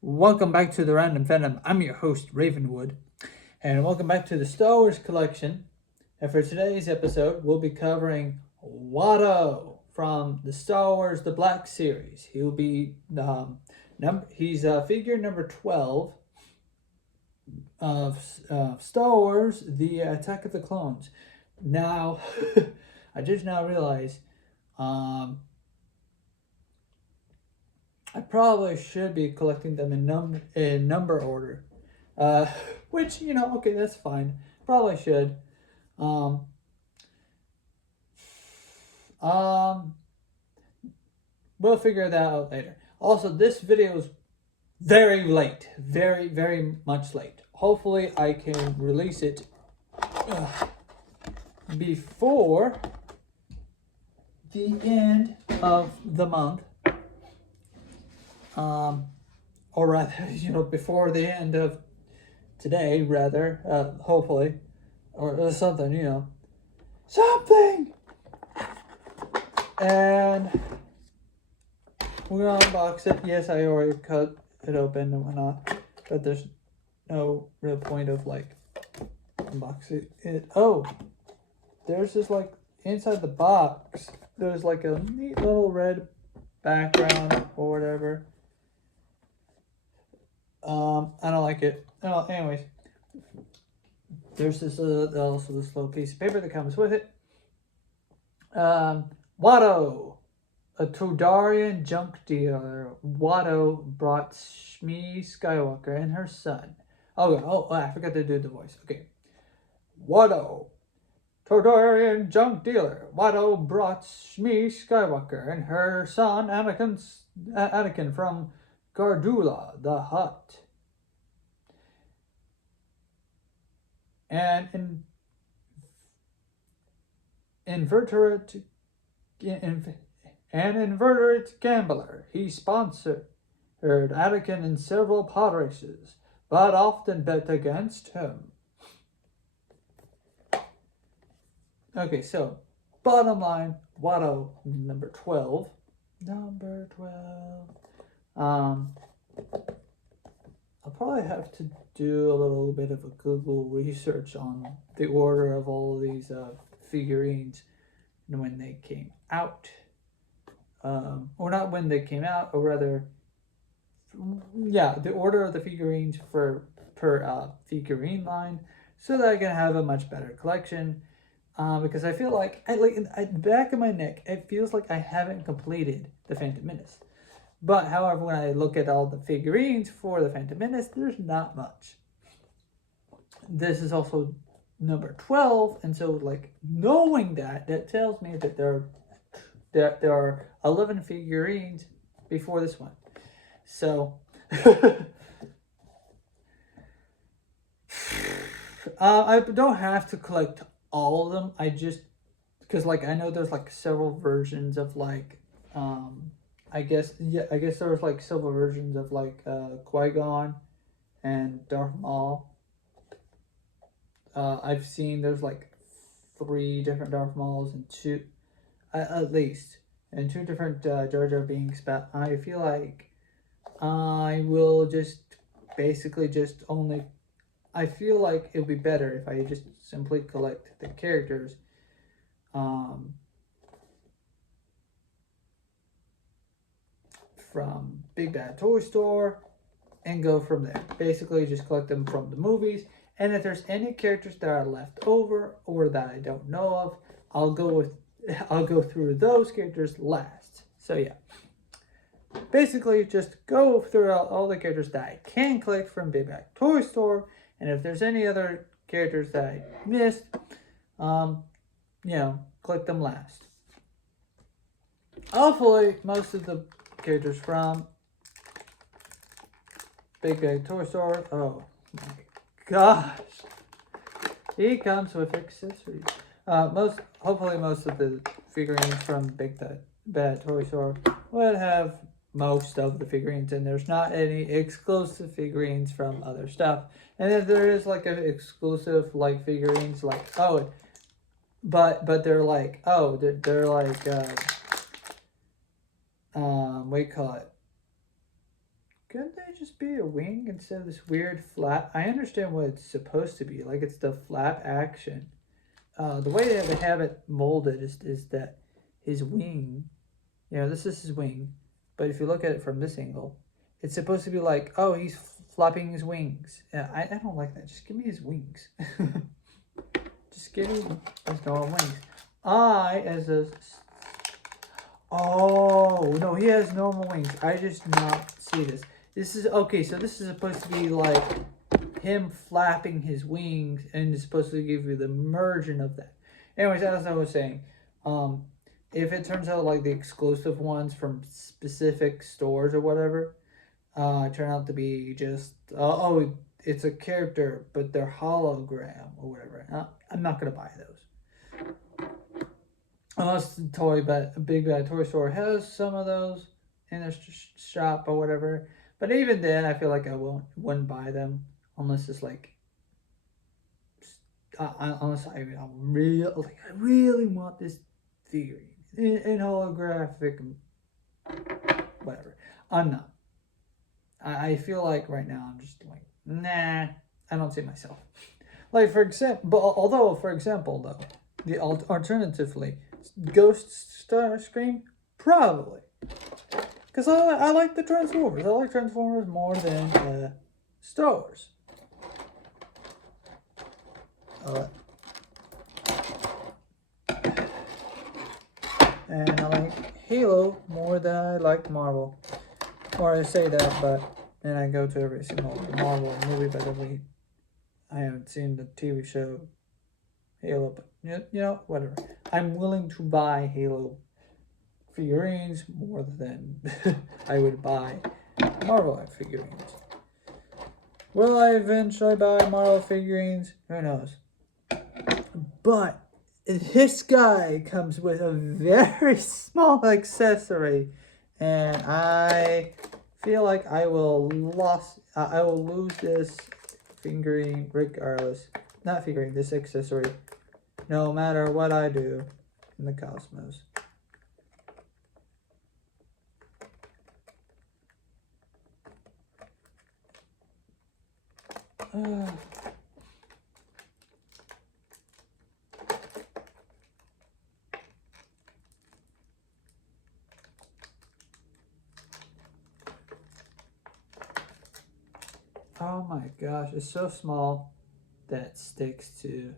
Welcome back to the Random Fandom. I'm your host, Ravenwood, and welcome back to the Star Wars collection. And for today's episode, we'll be covering Watto from the Star Wars The Black Series. He'll be he's figure number 12 of Star Wars The Attack of the Clones. Now, I just now realized I probably should be collecting them in number order, which okay, that's fine. Probably should. Um, um, we'll figure that out later. Also, this video is very late, very much late. Hopefully, I can release it before the end of the month. Or rather, before the end of today, rather, hopefully, or something, something. And we're gonna unbox it. Yes, I already cut it open and whatnot, but there's no real point of unboxing it. Oh, there's this inside the box. There's a neat little red background or whatever. I don't like it. Oh, anyways, there's this also this little piece of paper that comes with it. Watto, a Todarian junk dealer. Watto brought Shmi Skywalker and her son. Oh, I forgot to do the voice. Okay, Watto, Todarian junk dealer. Watto brought Shmi Skywalker and her son Anakin from Gardula the Hutt. An invertebrate gambler, he sponsored Anakin in several pod races, but often bet against him. Okay, so bottom line, Watto number 12. I'll probably have to do a little bit of a Google research on the order of all of these figurines and when they came out. Or not when they came out, or rather, yeah, the order of the figurines per figurine line, so that I can have a much better collection. Because I feel like at the back of my neck, it feels like I haven't completed the Phantom Menace. But however, when I look at all the figurines for the Phantom Menace, there's not much. This is also number 12, and so knowing that tells me that there are 11 figurines before this one. So I don't have to collect all of them. I just, because I know there's several versions of I guess there was several versions of Qui-Gon and Darth Maul. I've seen there's 3 different Darth Mauls and 2, at least, and 2 different Jar Jar Binks. But I feel like I will just basically just only. I feel like it would be better if I just simply collect the characters. From Big Bad Toy Store and go from there. Basically, just collect them from the movies. And if there's any characters that are left over or that I don't know of, I'll go through those characters last. So yeah, basically just go through all the characters that I can collect from Big Bad Toy Store, and if there's any other characters that I missed, collect them last. Hopefully, most of the characters from Big Bad Toy Store. Oh my gosh, he comes with accessories. Hopefully most of the figurines from Big Bad Toy Store would have most of the figurines, and there's not any exclusive figurines from other stuff. And if there is an exclusive figurines, but they're they're what do you call it? couldn't they just be a wing instead of this weird flap? I understand what it's supposed to be. Like it's the flap action. The way that they have it molded is that his wing, this is his wing, but if you look at it from this angle, it's supposed to be like, oh, he's flapping his wings. I don't like that. Just give me his wings. Just give me his normal wings. Oh, no, he has normal wings. I just not see this. This is, okay, so this is supposed to be like him flapping his wings, and it's supposed to give you the immersion of that. Anyways, as I was saying, if it turns out like the exclusive ones from specific stores or whatever, turn out to be just, it's a character, but they're hologram or whatever. I'm not going to buy those. Unless the Big Bad Toy Store has some of those in their shop or whatever. But even then, I feel like I wouldn't buy them unless it's like, unless I really want this figurine in holographic, whatever. I'm not. I feel like right now I'm just like, nah, I don't see myself. Like for example, though, the alternatively, Ghost Star Scream, probably. Because I like the Transformers. I like Transformers more than Star Wars. And I like Halo more than I like Marvel. Or I say that, but then I go to every single Marvel movie, but I haven't seen the TV show Halo, but whatever. I'm willing to buy Halo figurines more than I would buy Marvel figurines. Will I eventually buy Marvel figurines? Who knows? But this guy comes with a very small accessory, and I feel like I will lose this figurine regardless. Not figurine, this accessory, no matter what I do in the cosmos. Oh my gosh, it's so small that it sticks to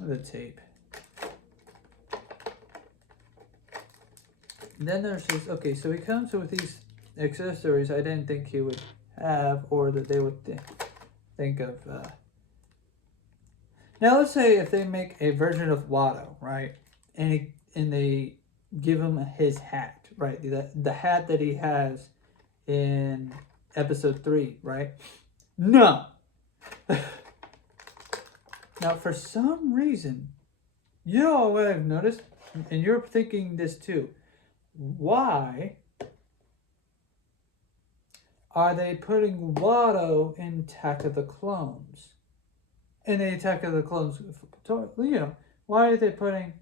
the tape. And then there's this, okay, so he comes with these accessories I didn't think he would have, or that they would think of. Now let's say if they make a version of Watto, right? And they give him his hat, right? The hat that he has in episode 3, right? No. Now, for some reason, you know what I've noticed, and you're thinking this too. Why are they putting Watto in Attack of the Clones? In the Attack of the Clones, why are they putting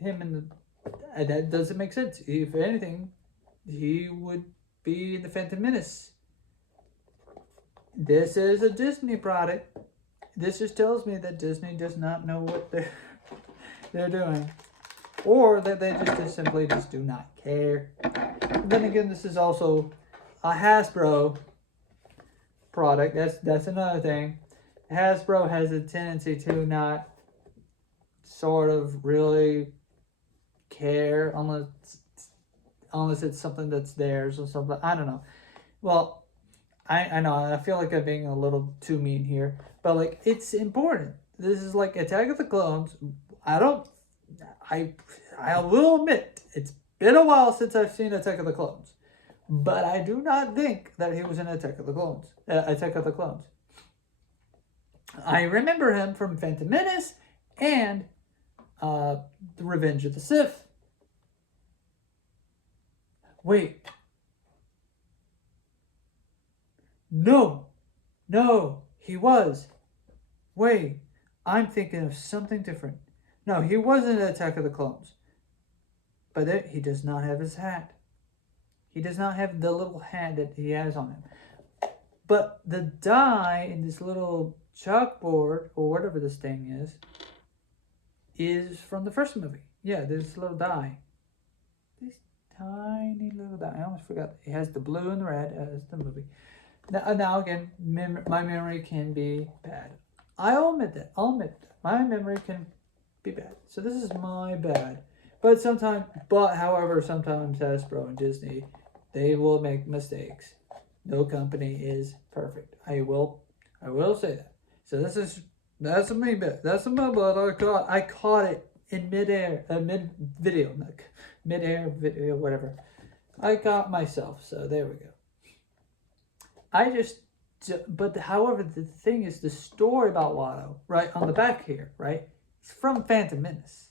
him in the... That doesn't make sense. If anything, he would be in the Phantom Menace. This is a Disney product. This just tells me that Disney does not know what they're doing. Or that they just simply do not care. And then again, this is also a Hasbro product. That's another thing. Hasbro has a tendency to not sort of really care unless it's something that's theirs or something. I don't know. Well, I know, I feel like I'm being a little too mean here, but like, it's important. This is like Attack of the Clones. I will admit, it's been a while since I've seen Attack of the Clones, but I do not think that he was in Attack of the Clones. I remember him from Phantom Menace and The Revenge of the Sith. Wait. No, he was. Wait, I'm thinking of something different. No, he was in Attack of the Clones. But he does not have his hat. He does not have the little hat that he has on him. But the die in this little chalkboard, or whatever this thing is from the first movie. Yeah, this little die. This tiny little die. I almost forgot. It has the blue and the red as the movie. Now again, my memory can be bad. I'll admit that. My memory can be bad. So this is my bad. But however, sometimes Hasbro and Disney, they will make mistakes. No company is perfect. I will say that. So that's me bit. That's my blood. I caught it in midair, mid video, midair video, whatever. I caught myself. So there we go. However, the thing is, the story about Watto, right on the back here, right, it's from Phantom Menace.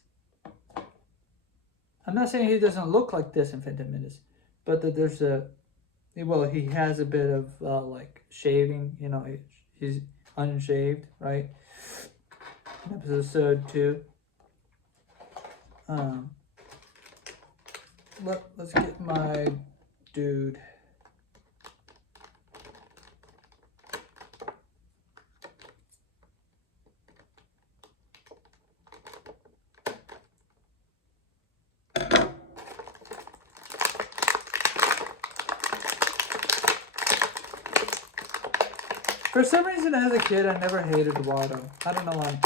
I'm not saying he doesn't look like this in Phantom Menace, but that there's he has a bit of like shaving, he's unshaved, right? Episode 2. Let's get my dude. For some reason, as a kid, I never hated Watto. I don't know why.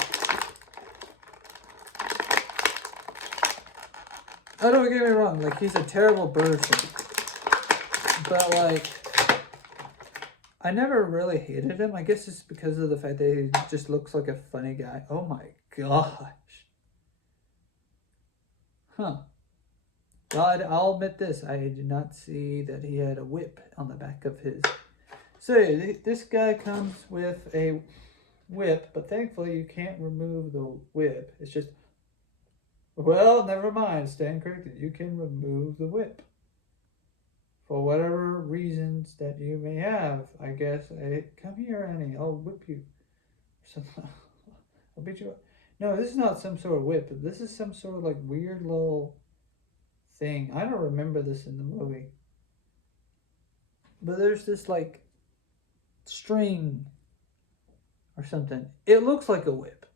Oh, don't get me wrong. Like, he's a terrible person. But, like, I never really hated him. I guess it's because of the fact that he just looks like a funny guy. Oh, my gosh. Huh. God, I'll admit this. I did not see that he had a whip on the back of his... So yeah, this guy comes with a whip, but thankfully you can't remove the whip. It's just, well, never mind, stand corrected. You can remove the whip. For whatever reasons that you may have, I guess. Come here, Annie, I'll whip you. I'll beat you up. No, this is not some sort of whip. This is some sort of like weird little thing. I don't remember this in the movie. But there's this like string or something. It looks like a whip,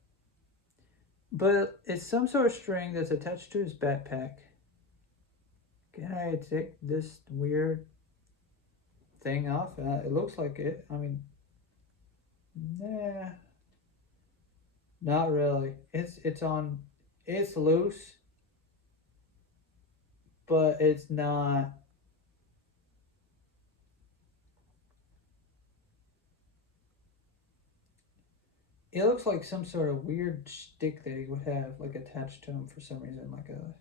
but it's some sort of string that's attached to his backpack. Can I take this weird thing off? It looks like it. I mean, nah, not really. It's loose, but it's not. It looks like some sort of weird stick that he would have like attached to him for some reason, like a...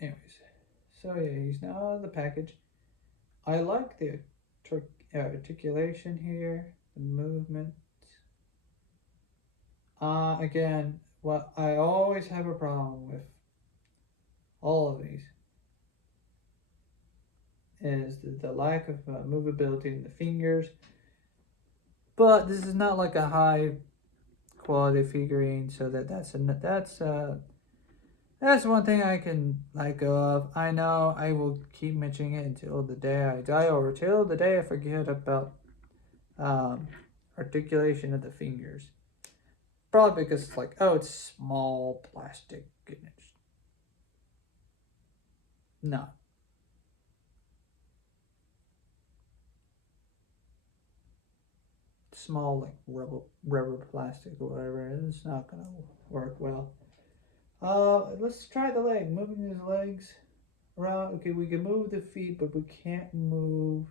Anyways, so yeah, he's now out of the package. I like the articulation here, the movement. Again, what I always have a problem with all of these is the lack of movability in the fingers. But this is not like a high quality figurine, so that's one thing I can let go of. I know I will keep mentioning it until the day I die, or till the day I forget about articulation of the fingers. Probably because it's like, oh, it's small plastic. No. Small like rubber plastic or whatever. It's not gonna work well. Let's try the leg. Moving his legs around. Okay, we can move the feet, but we can't move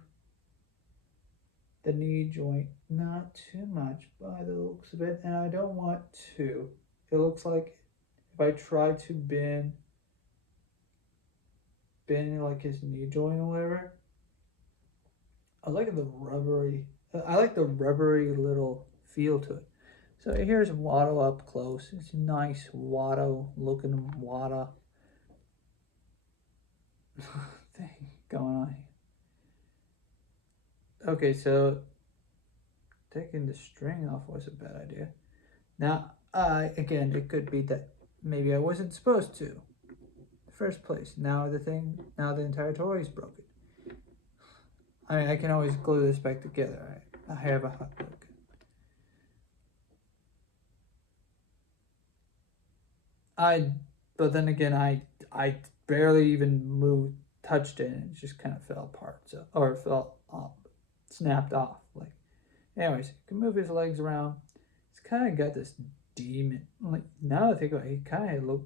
the knee joint. Not too much by the looks of it, and I don't want to. It looks like if I try to bend like his knee joint or whatever. I like the rubbery little feel to it. So here's Watto up close. It's nice Watto looking Watto thing going on here. Okay, so taking the string off was a bad idea. Now, again, it could be that maybe I wasn't supposed to. In the first place. Now the entire toy is broken. I mean, I can always glue this back together. I have a hot look. But then again, I barely even touched it, and it just kind of fell apart. So, or fell off, snapped off. Like, anyways, you can move his legs around. It's kind of got this demon. Like, now I think about it, he kind of look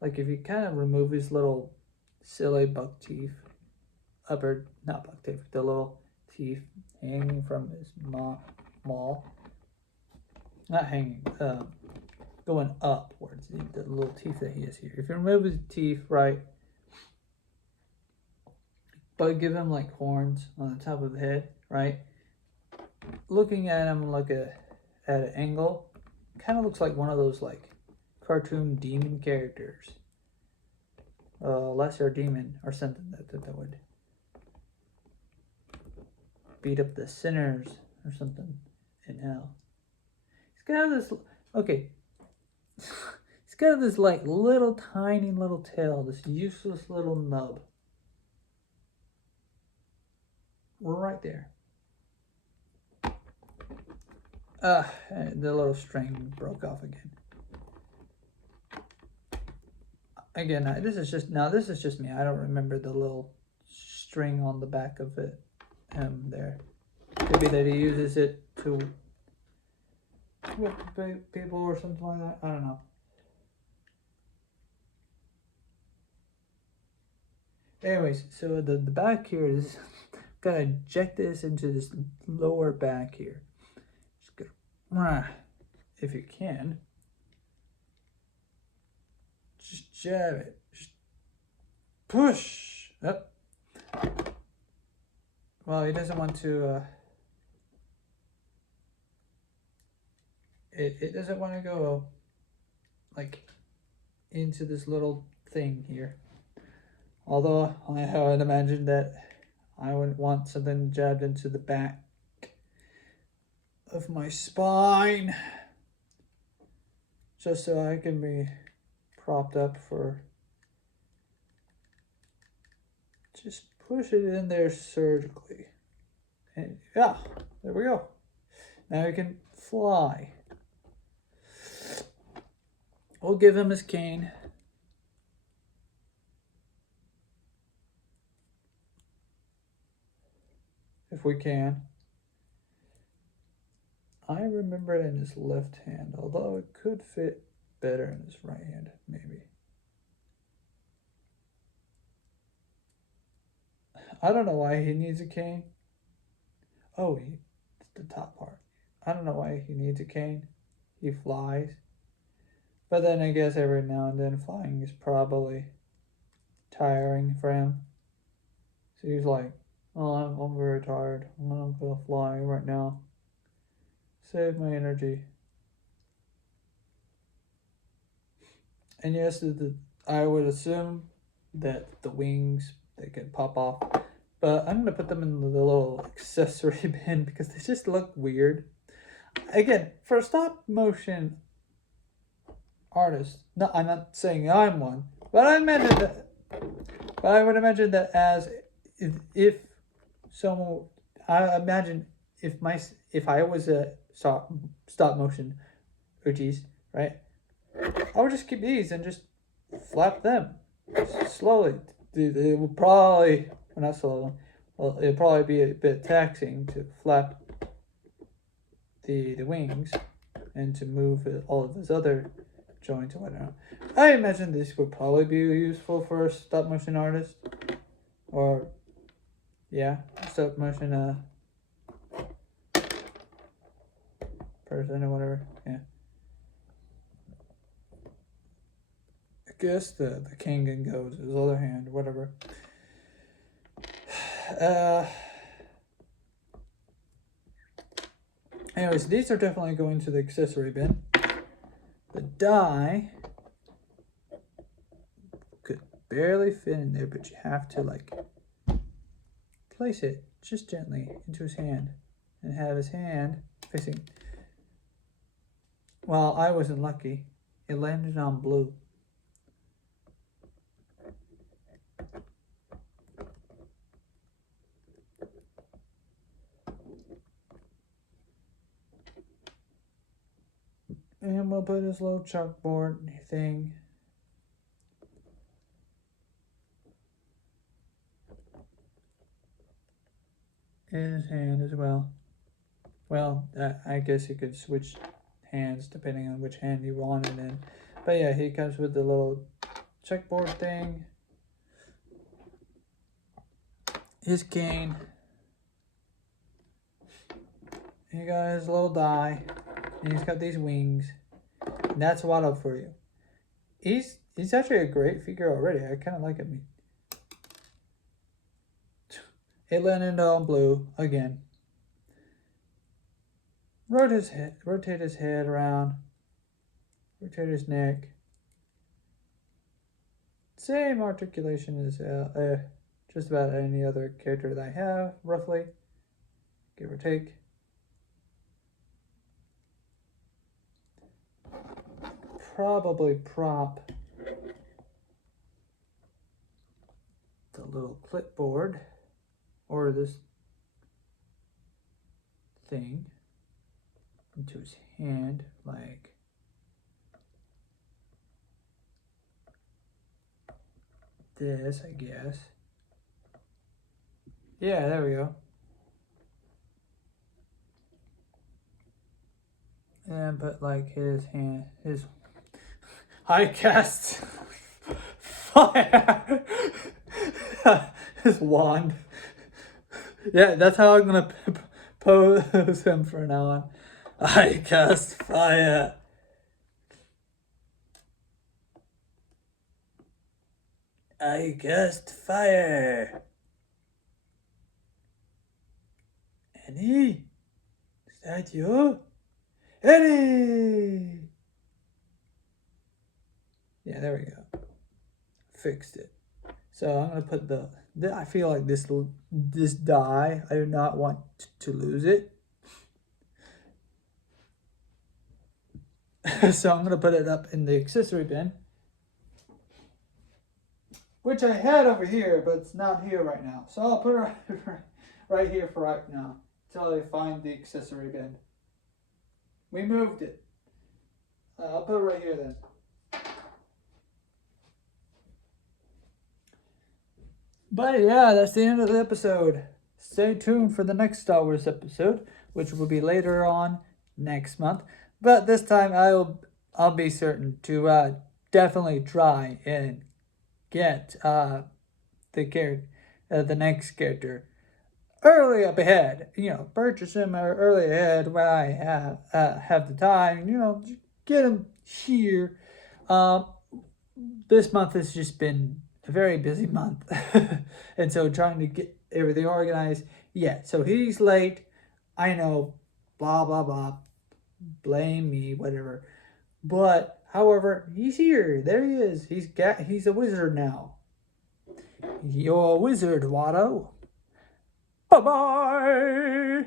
like if you kind of remove his little silly buck teeth, not buck teeth, the little teeth hanging from his maw, not hanging, going upwards, the little teeth that he has here. If you remove his teeth, right, but give him like horns on the top of the head, right, looking at him like at an angle, kind of looks like one of those like cartoon demon characters, lesser demon or something that would beat up the sinners or something in hell. He's got this, okay, he's got this like little tiny little tail, this useless little nub. Right there. The little string broke off again. Again, this is just me. I don't remember the little string on the back of it. There. Could be that he uses it to whip people or something like that. I don't know. Anyways, so the back here is gotta inject this into this lower back here. Just gotta, if you can, just jab it. Just push up. Well, he doesn't want to. It doesn't want to go like into this little thing here. Although I would imagine that I wouldn't want something jabbed into the back of my spine, just so I can be propped up for. Just push it in there surgically. And yeah, there we go. Now he can fly. We'll give him his cane. If we can. I remember it in his left hand, although it could fit better in his right hand, maybe. I don't know why he needs a cane. Oh, it's the top part. I don't know why he needs a cane. He flies. But then I guess every now and then flying is probably tiring for him. So he's like, oh, I'm very tired. I'm not going to fly right now. Save my energy. And yes, I would assume that the wings, they can pop off. But I'm going to put them in the little accessory bin because they just look weird. Again, for a stop motion artist, no, I'm not saying I'm one, but I would imagine that as if someone, I imagine if I was a stop motion artist, right? I would just keep these and just flap them slowly. It will probably, well, not slowly, well, it'll probably be a bit taxing to flap the wings and to move all of his other joints and whatnot. I imagine this would probably be useful for a stop motion artist, or yeah, stop motion person or whatever. Yeah, I guess the king can go to his other hand, whatever. Anyways, these are definitely going to the accessory bin. The die could barely fit in there, but you have to like place it just gently into his hand. and have his hand facing. Well, I wasn't lucky. It landed on blue. And we'll put his little chalkboard thing. In his hand as well. Well, I guess you could switch hands depending on which hand you want it in. But yeah, he comes with the little checkboard thing. His cane. He got his little die. And he's got these wings. And that's Watto for you. He's actually a great figure already. I kind of like him. It landed on blue again. Rotate his head around. Rotate his neck. Same articulation as just about any other character that I have, roughly, give or take. Probably prop the little clipboard or this thing into his hand like this, I guess. Yeah, there we go. And put like his hand, his I cast fire. His wand. Yeah, that's how I'm gonna pose him from now on. I cast fire. I cast fire. Annie? Is that you? Annie! Yeah, there we go. Fixed it. So I'm gonna put I feel like this die, I do not want to lose it. So I'm gonna put it up in the accessory bin, which I had over here, but it's not here right now. So I'll put it right here for right now until I find the accessory bin. We moved it. I'll put it right here then. But yeah, that's the end of the episode. Stay tuned for the next Star Wars episode, which will be later on next month. But this time I'll be certain to definitely try and get the next character early up ahead. You know, purchase him early ahead when I have the time. You know, get him here. This month has just been a very busy month, and so trying to get everything organized. Yeah, so he's late. I know, blah blah blah. Blame me, whatever. But however, he's here. There he is. He's a wizard now. You're a wizard, Watto. Bye bye.